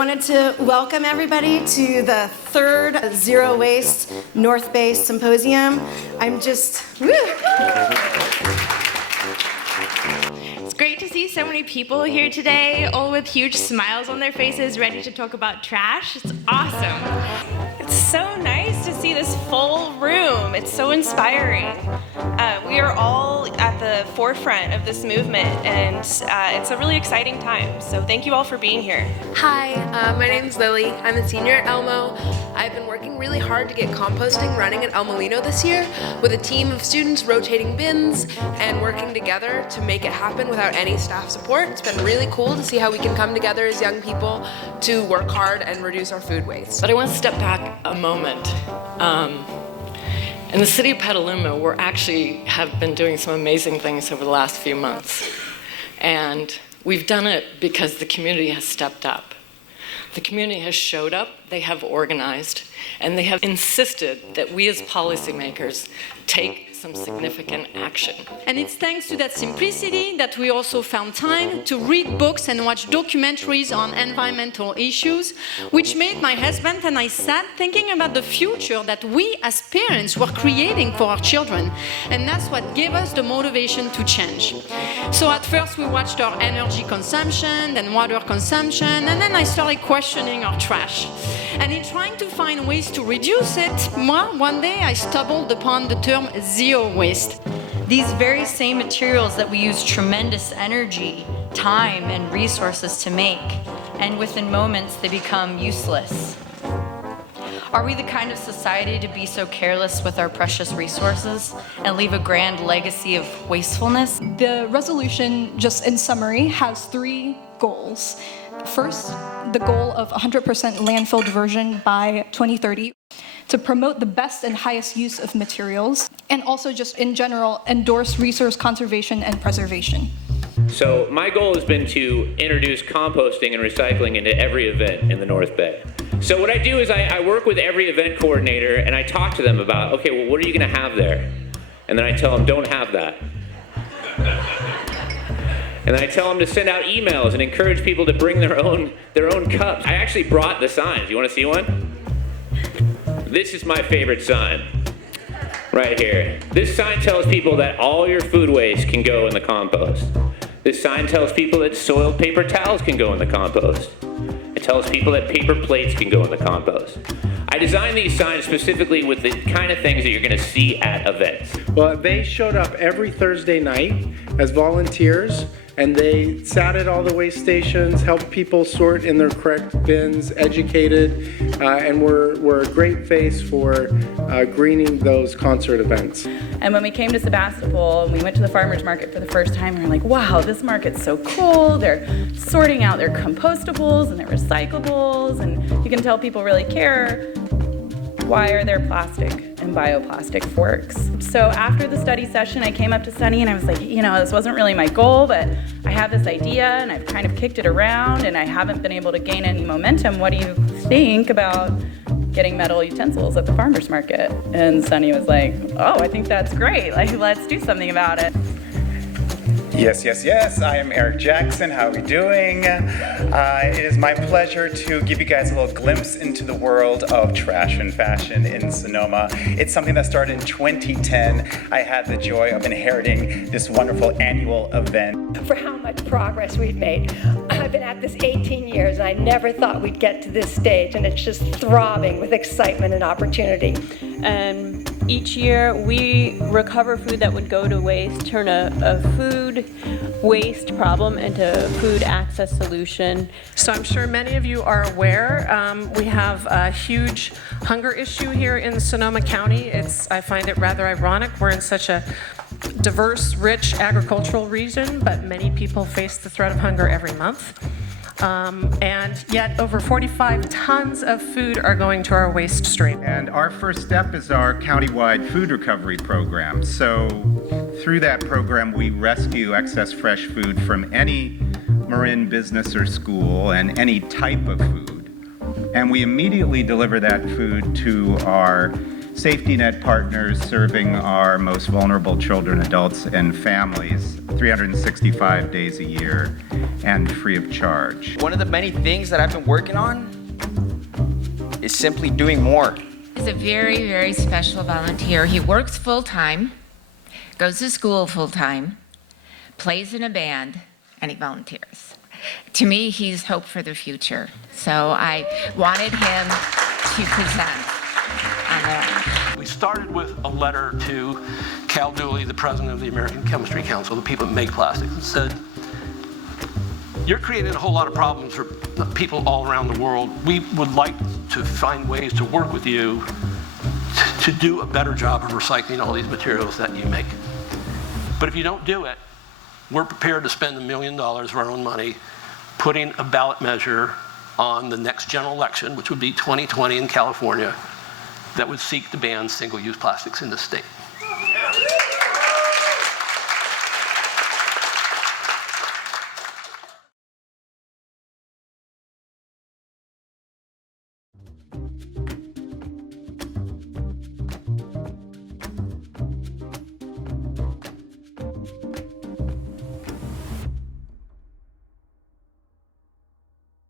I wanted to welcome everybody to the third Zero Waste North Bay Symposium. I'm just, woo! It's great to see so many people here today, all with huge smiles on their faces, ready to talk about trash. It's awesome. It's so nice to see this full room. It's so inspiring. We are all at the forefront of this movement, and it's a really exciting time. So thank you all for being here. Hi, my name is Lily. I'm a senior at Elmo. I've been working really hard to get composting running at El Molino this year with a team of students rotating bins and working together to make it happen without any staff support. It's been really cool to see how we can come together as young people to work hard and reduce our food waste. But I want to step back a moment. In the city of Petaluma, we actually have been doing some amazing things over the last few months. And we've done it because the community has stepped up. The community has showed up, they have organized, and they have insisted that we as policymakers take some significant action. And it's thanks to that simplicity that we also found time to read books and watch documentaries on environmental issues, which made my husband and I sad thinking about the future that we as parents were creating for our children. And that's what gave us the motivation to change. So at first we watched our energy consumption, then water consumption, and then I started questioning our trash. And in trying to find ways to reduce it, well, one day I stumbled upon the term zero waste. These very same materials that we use tremendous energy, time, and resources to make, and within moments they become useless. Are we the kind of society to be so careless with our precious resources and leave a grand legacy of wastefulness? The resolution, just in summary, has 3 goals. First, the goal of 100% landfill diversion by 2030, to promote the best and highest use of materials, and also just in general, endorse resource conservation and preservation. So my goal has been to introduce composting and recycling into every event in the North Bay. So what I do is I work with every event coordinator and I talk to them about, okay, well, what are you gonna have there? And then I tell them, don't have that. And then I tell them to send out emails and encourage people to bring their own cups. I actually brought the signs. You wanna see one? This is my favorite sign, right here. This sign tells people that all your food waste can go in the compost. This sign tells people that soiled paper towels can go in the compost. It tells people that paper plates can go in the compost. I designed these signs specifically with the kind of things that you're gonna see at events. Well, they showed up every Thursday night as volunteers, and they sat at all the waste stations, helped people sort in their correct bins, educated, and were a great face for greening those concert events. And when we came to Sebastopol and we went to the farmers market for the first time, we were like, wow, this market's so cool. They're sorting out their compostables and their recyclables, and you can tell people really care. Why are there plastic and bioplastic forks? So after the study session, I came up to Sunny and I was like, you know, this wasn't really my goal, but I have this idea and I've kind of kicked it around and I haven't been able to gain any momentum. What do you think about getting metal utensils at the farmer's market? And Sunny was like, oh, I think that's great. Like, let's do something about it. Yes. I am Eric Jackson. How are we doing? It is my pleasure to give you guys a little glimpse into the world of trash and fashion in Sonoma. It's something that started in 2010. I had the joy of inheriting this wonderful annual event. For how much progress we've made. I've been at this 18 years and I never thought we'd get to this stage, and it's just throbbing with excitement and opportunity. And each year we recover food that would go to waste, turn a food waste problem into a food access solution. So I'm sure many of you are aware, we have a huge hunger issue here in Sonoma County. I find it rather ironic. We're in such a diverse, rich agricultural region, but many people face the threat of hunger every month. And yet over 45 tons of food are going to our waste stream. And our first step is our countywide food recovery program. So through that program, we rescue excess fresh food from any Marin business or school and any type of food. And we immediately deliver that food to our safety net partners serving our most vulnerable children, adults, and families 365 days a year and free of charge. One of the many things that I've been working on is simply doing more. He's a very, very special volunteer. He works full-time, goes to school full-time, plays in a band, and he volunteers. To me, he's hope for the future. So I wanted him to present on that. We started with a letter to Cal Dooley, the president of the American Chemistry Council, the people that make plastics, and said, you're creating a whole lot of problems for people all around the world. We would like to find ways to work with you to do a better job of recycling all these materials that you make. But if you don't do it, we're prepared to spend $1 million of our own money putting a ballot measure on the next general election, which would be 2020 in California, that would seek to ban single-use plastics in the state.